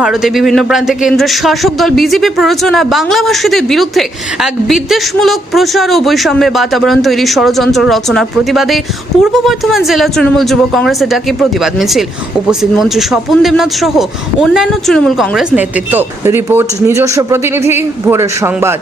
ভারতের বিভিন্ন প্রান্তে কেন্দ্রের শাসক দল বিজেপি প্ররোচনা বাংলা ভাষীদের বিরুদ্ধে এক বিদ্বেষমূলক প্রচার ও বৈষম্যের বাতাবরণ তৈরির ষড়যন্ত্র রচনার প্রতিবাদে পূর্ব বর্ধমান জেলা তৃণমূল যুব কংগ্রেসের ডাকে প্রতিবাদ মিছিল। উপস্থিত মন্ত্রী স্বপন দেবনাথ সহ অন্যান্য তৃণমূল কংগ্রেস নেতৃত্ব। রিপোর্ট নিজস্ব প্রতিনিধি ভোরের সংবাদ।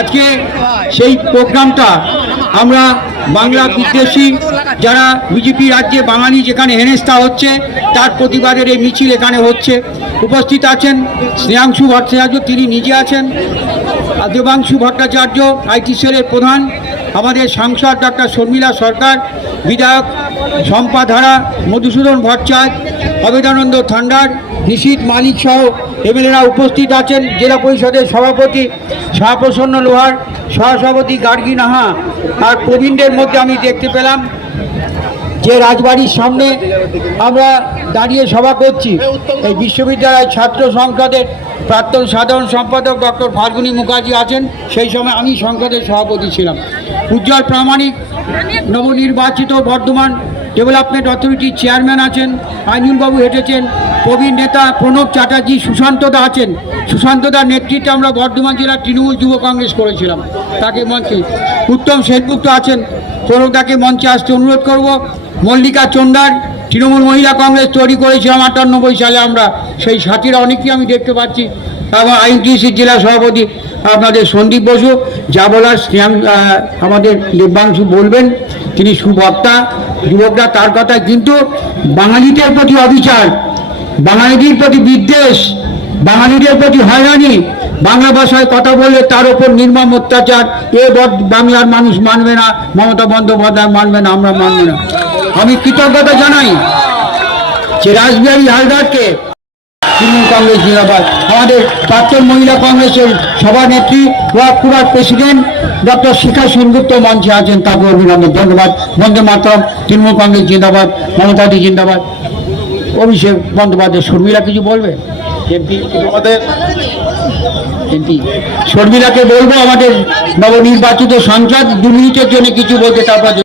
আজকে সেই প্রোগ্রামটা আমরা বাংলা বিদ্বেষী যারা বিজেপি রাজ্যে বাঙালি যেখানে হেনস্থা হচ্ছে তার প্রতিবাদের এই মিছিল এখানে হচ্ছে। উপস্থিত আছেন স্নেহাংশু ভট্টাচার্য, তিনি নিজে আছেন, দেবাংশু ভট্টাচার্য আইটি সেলের প্রধান, আমাদের সাংসদ ডক্টর শর্মিলা সরকার, বিধায়ক শম্পা ধারা, মধুসূদন ভট্টাচার্য, অবেদানন্দ থান্ডার, নিশীথ মালিক সহ এমএলএরা উপস্থিত আছেন। জেলা পরিষদের সভাপতি শাহপ্রসন্ন লোহার, সহসভাপতি গার্গী নাহা আর প্রবীণদের মধ্যে আমি দেখতে পেলাম যে রাজবাড়ির সামনে আমরা দাঁড়িয়ে সভা করছি। এই বিশ্ববিদ্যালয় ছাত্র সংসদের প্রাক্তন সাধারণ সম্পাদক ডক্টর ফাল্গুনী মুখার্জি আছেন, সেই সময় আমি সংসদের সভাপতি ছিলাম। উজ্জ্বল প্রামাণিক নবনির্বাচিত বর্ধমান ডেভেলপমেন্ট অথরিটির চেয়ারম্যান আছেন, আইনুলবাবু হেঁটেছেন, প্রবীণ নেতা প্রণব চ্যাটার্জি, সুশান্তদা আছেন। সুশান্তদার নেতৃত্বে আমরা বর্ধমান জেলার তৃণমূল যুব কংগ্রেস করেছিলাম, তাকে মঞ্চে উত্তম সেনগুপ্ত আছেন, প্রণবদাকে মঞ্চে আসতে অনুরোধ করব। মল্লিকা চন্ডার, তৃণমূল মহিলা কংগ্রেস তৈরি করেছিলাম 98 সালে আমরা, সেই সাথীরা অনেকেই আমি দেখতে পাচ্ছি। এবং আইনটিসির জেলা সভাপতি আপনাদের সন্দীপ বসু, যা বলার আমাদের দেবাংশু বলবেন, তিনি সুবক্তা, যুবকরা তার কথা। কিন্তু বাঙালিদের প্রতি অবিচার, বাঙালিদের প্রতি বিদ্বেষ, বাঙালিদের প্রতি হয়রানি, বাংলা ভাষায় কথা বললে তার ওপর নির্মম অত্যাচার, বাংলার মানুষ মানবে না, মমতা বন্দ্যোপাধ্যায় মানবে না, আমরা মানবে না। আমি কৃতজ্ঞতা জানাই যে রাসবিহারী হালদারকে, তৃণমূল কংগ্রেস জিন্দাবাদ, আমাদের প্রাক্তন মহিলা কংগ্রেসের সভানেত্রী ওয়াকুড়ার প্রেসিডেন্ট ডক্টর শিখা সেনগুপ্ত মঞ্চে আছেন, তাকে অভিনন্দন, ধন্যবাদ। বন্দে মাতরম, তৃণমূল কংগ্রেস জিন্দাবাদ, মমতাদি জিন্দাবাদ। অভিষেক বন্দ্যোপাধ্যায়, শর্মিলা কিছু বলবে? এমপি শর্মিলাকে বলবো আমাদের নবনির্বাচিত সাংসদ 2 মিনিটের জন্য কিছু বলতে, তারপর